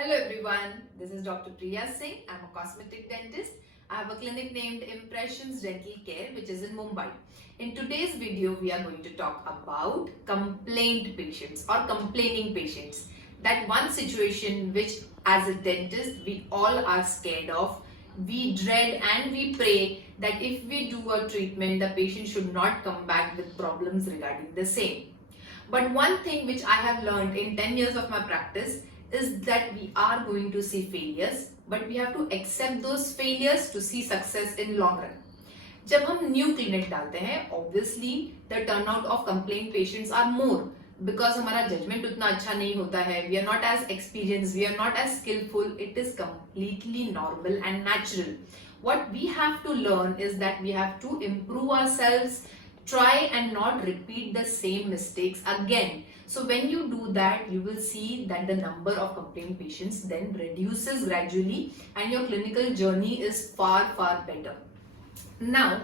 Hello everyone, this is Dr. Priya Singh. I'm a cosmetic dentist. I have a clinic named Impressionz Dental Care which is in Mumbai. In today's video, we are going to talk about complaint patients or complaining patients. That one situation which as a dentist we all are scared of. We dread and we pray that if we do a treatment, the patient should not come back with problems regarding the same. But one thing which I have learned in 10 years of my practice is that we are going to see failures, but we have to accept those failures to see success in long run. जब हम new clinic डालते हैं, obviously the turnout of complaint patients are more because हमारा judgment उतना अच्छा नहीं होता है. We are not as experienced, we are not as skillful. It is completely normal and natural. What we have to learn is that we have to improve ourselves, try and not repeat the same mistakes again. So when you do that, you will see that the number of complaint patients then reduces gradually and your clinical journey is far better. Now,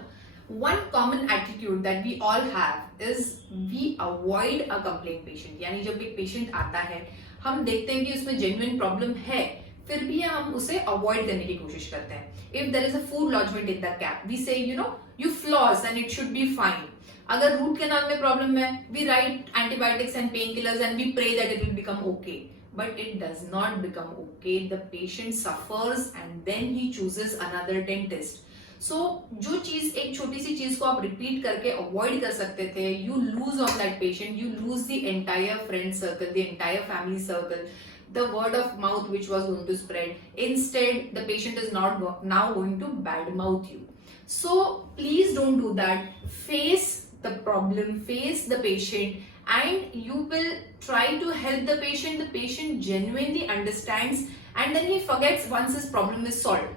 one common attitude that we all have is we avoid a complaint patient. यानी जब एक patient आता है, हम देखते हैं कि उसमें genuine problem है, फिर भी हम उसे avoid करने की कोशिश करते हैं. If there is a food lodgement in the cap, we say, you floss and it should be fine. अगर रूट कैनाल में प्रॉब्लम है, we write antibiotics and painkillers and we pray that it will become okay. But it does not become okay. The patient suffers and then he chooses another dentist. So जो चीज एक छोटी सी चीज को आप repeat करके avoid कर सकते थे, you lose on that patient, you lose the entire friend circle, the entire family circle, the word of mouth which was going to spread. Instead, the patient is not now going to badmouth you. So please don't do that. Face the problem, face the patient, and you will try to help the patient. The patient genuinely understands and then he forgets once his problem is solved.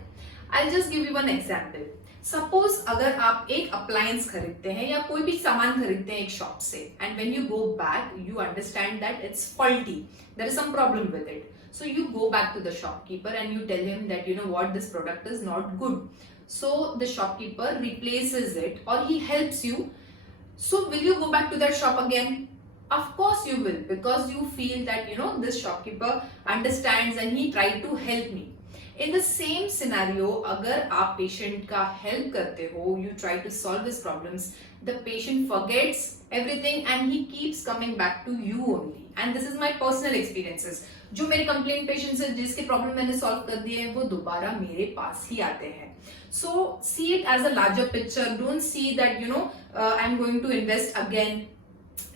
I'll just give you one example. Suppose अगर आप एक appliance खरीदते हैं या कोई भी सामान खरीदते हैं एक शॉप से, and when you go back you understand that it's faulty, there is some problem with it. So you go back to the shopkeeper and you tell him that what, this product is not good. So the shopkeeper replaces it or he helps you. So will you go back to that shop again? Of course you will, because you feel that this shopkeeper understands and he tried to help me. In the same scenario, अगर आप patient का help करते हो, you try to solve his problems, the patient forgets everything and he keeps coming back to you only. And this is my personal experiences. जो मेरे complaint patients हैं जिसके problem मैंने solve कर दिए हैं, वो दोबारा मेरे पास ही आते हैं. So see it as a larger picture. Don't see that I'm going to invest again.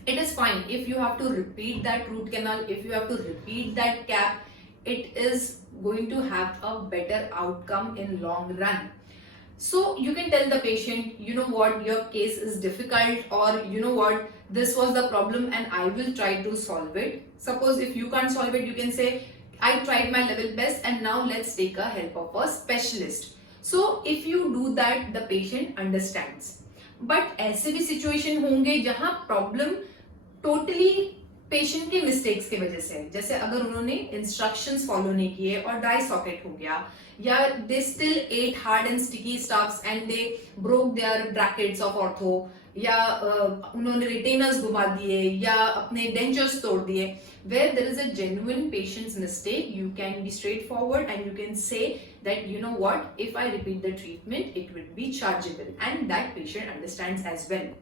It is fine if you have to repeat that root canal, if you have to repeat that cap. It is going to have a better outcome in long run. So you can tell the patient, what, your case is difficult, or what, this was the problem and I will try to solve it. Suppose if you can't solve it, you can say, I tried my level best and now let's take a help of a specialist. So if you do that, the patient understands. But ऐसे भी situation होंगे जहां problem totally patient के mistakes की वजह से, जैसे अगर उन्होंने इंस्ट्रक्शंस फॉलो नहीं किए और ड्राई सॉकेट हो गया, या they still ate hard and sticky stuffs and they broke their brackets of ortho, या उन्होंने रिटेनर्स घुमा दिए या अपने डेंचर्स तोड़ दिए, where there is a genuine patient's mistake, you can be straightforward and you can say that what, if I repeat the treatment it will be chargeable, and that patient understands as well.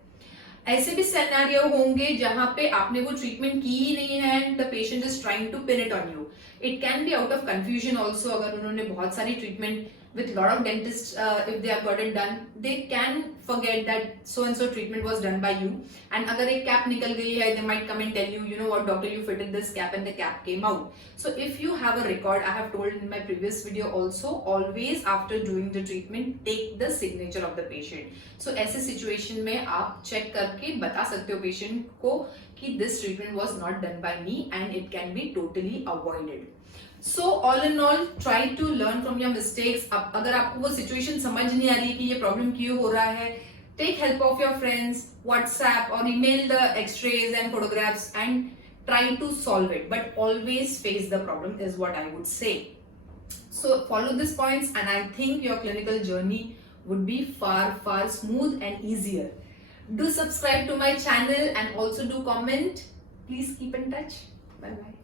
ऐसे भी scenario होंगे जहां पे आपने वो treatment की ही नहीं है and the patient is trying to pin it on you. It can be out of confusion also. अगर उन्होंने बहुत सारी treatment with lot of dentists, if they have got it done, they can forget that so and so treatment was done by you. And अगर एक cap निकल गई है, they might come and tell you, what doctor, you fitted this cap and the cap came out. So if you have a record, I have told in my previous video also, always after doing the treatment, take the signature of the patient. So ऐसे situation में आप check करके बता सकते हो patient को कि this treatment was not done by me and it can be totally avoided. So all in all, try to learn from your mistakes. अब अगर आपको वो situation समझ नहीं आ रही है कि ये problem क्यों हो रहा है, take help of your friends, WhatsApp or email the X-rays and photographs and try to solve it. But always face the problem is what I would say. So follow these points and I think your clinical journey would be far smooth and easier. Do subscribe to my channel and also do comment. Please keep in touch. Bye bye.